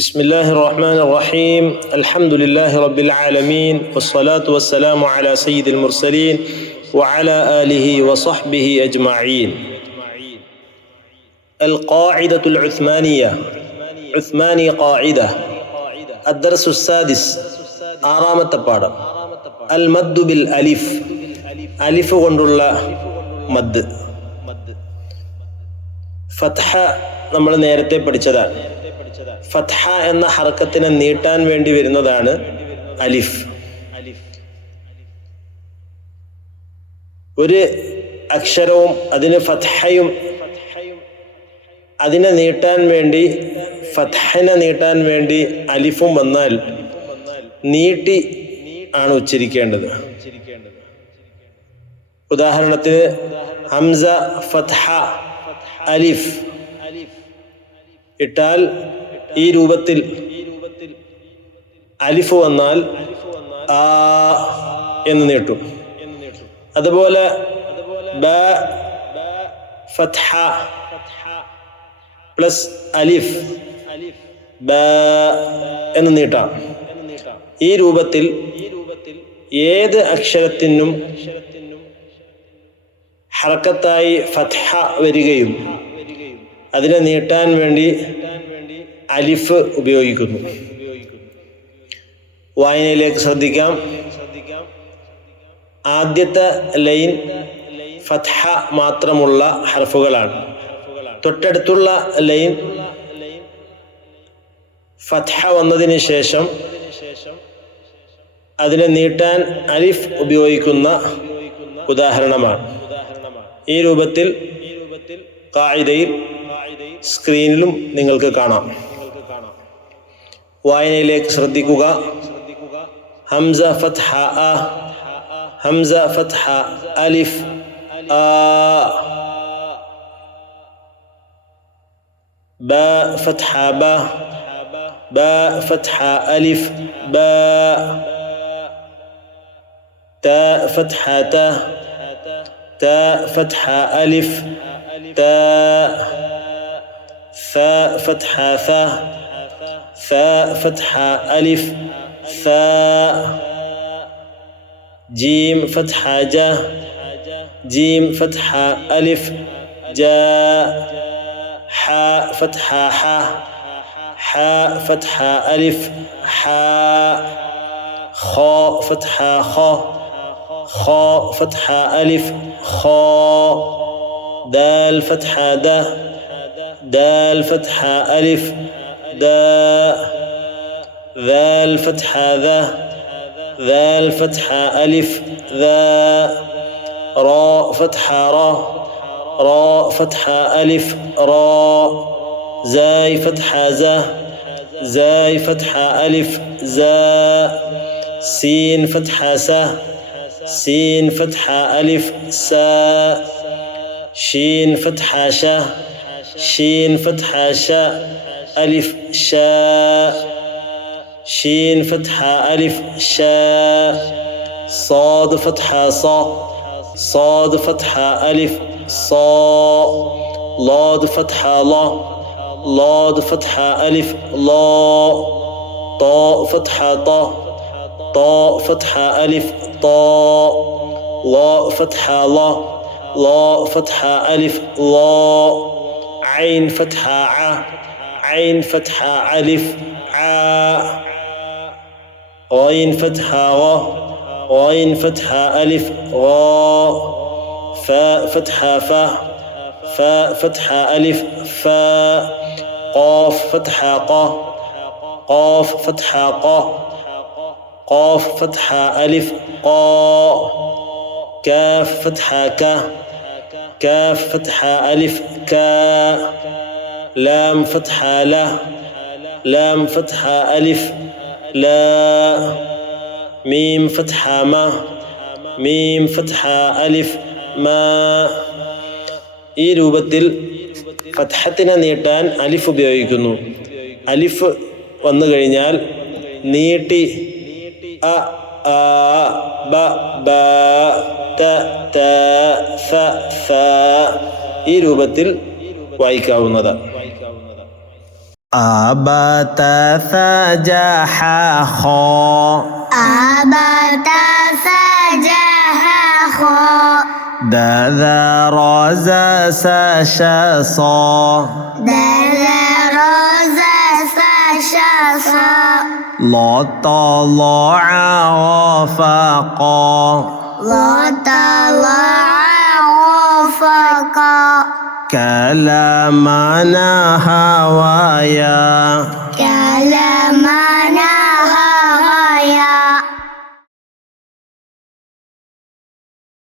بسم الله الرحمن الرحيم. الحمد لله رب العالمين والصلاة والسلام على سيد المرسلين وعلى آله وصحبه أجمعين. القاعدة العثمانية. عثماني قاعدة. الدرس السادس آرامة بارا المد بالألف ألف غندر مد ഫത്ഹ നമ്മൾ നേരത്തെ പഠിച്ചതാണ്. ഫത്ഹ എന്ന ഹർക്കത്തിനെ നീട്ടാൻ വേണ്ടി വരുന്നതാണ് അലിഫ്. ഒരു അക്ഷരവും അതിന് ഫത്ഹയും അതിനെ നീട്ടാൻ വേണ്ടി ഫത്ഹനെ നീട്ടാൻ വേണ്ടി അലിഫും വന്നാൽ നീട്ടി ആണ് ഉച്ചരിക്കേണ്ടത്. ഉദാഹരണത്തിന് ഹംസ ഫത്ഹ അലിഫ് ഇട്ടാൽ ഈ രൂപത്തിൽ അലിഫ് വന്നാൽ ആ എന്ന് നീട്ടും. അതുപോലെ ബ ഫത്ഹ പ്ലസ് അലിഫ് ബ എന്ന് നീട്ടാം. ഈ രൂപത്തിൽ ഏത് അക്ഷരത്തിനും ഹറക്കത്തായി ഫത്ഹ വരികയും അതിനെ നീട്ടാൻ വേണ്ടി അലിഫ് ഉപയോഗിക്കുന്നു. വായനയിലേക്ക് ശ്രദ്ധിക്കാം. ആദ്യത്തെ ലൈൻ ഫത്ഹ മാത്രമുള്ള ഹർഫുകളാണ്. തൊട്ടടുത്തുള്ള ലൈൻ ഫത്ഹ വന്നതിന് ശേഷം അതിനെ നീട്ടാൻ അലിഫ് ഉപയോഗിക്കുന്ന ഉദാഹരണമാണ്. ഈ രൂപത്തിൽ കായികയിൽ സ്ക്രീനിലും നിങ്ങൾക്ക് കാണാം വായനയിലേക്ക് ശ്രദ്ധിക്കുക ഹംസ ഫത്ഹ അ ഹംസ ഫത്ഹ അലിഫ് ആ ബ ഫത്ഹ ബ ബ ഫത്ഹ അലിഫ് ബ تاء فتحة تاء تاء فتحة ألف تاء ثاء فتحة ثاء ثاء فتحة ألف ثاء جيم فتحة جا جيم فتحة ألف جاء حاء فتحة حاء حاء فتحة ألف حاء خاء فتحة خاء خاء فتحة ألف خاء دال فتحة دا دال فتحة ألف داء ذال فتحة ذا ذال فتحة ألف ذا راء فتحة را راء فتحة ألف راء زاي فتحة زا زاي فتحة ألف زا سين فتحة سا سين فتحة ألف سا شين فتحة شا شين فتحة شا ألف شا شين فتحة ألف شا صاد فتحة صا صاد فتحة ألف صا لاد فتحة لا لاد فتحة ألف لا طاء فتحة طا طاء فتحة ألف طاء لاء فتحة لا لاء فتحة ألف لا عين فتحة ع عين فتحة ألف ع غين فتحة غ غين فتحة ألف غا فاء فتحة فا فاء فتحة ألف فا قاف فتحة قا قاف فتحة قا. قاف فتحة ألف قا كاف فتحة كا كاف فتحة ألف كا لام فتحة لا لام فتحة ألف لا ميم فتحة ما ميم فتحة ألف ما ഈ രൂപത്തിൽ ഫത്ഹത്തിനെ നീട്ടാൻ അലിഫ് ഉപയോഗിക്കുന്നു അലിഫ് വന്നു കഴിഞ്ഞാൽ നീട്ടി അ ആ ബ ബ ത ത സ സ ഈ രൂപത്തിൽ വായിക്കാവുന്നതാണ് أبت ثجح خا أبت سجح خا دذا رز سش صا دل روز سشصا لا طلع غفقا لا طلع غفقا كلامنا هوايا. كلام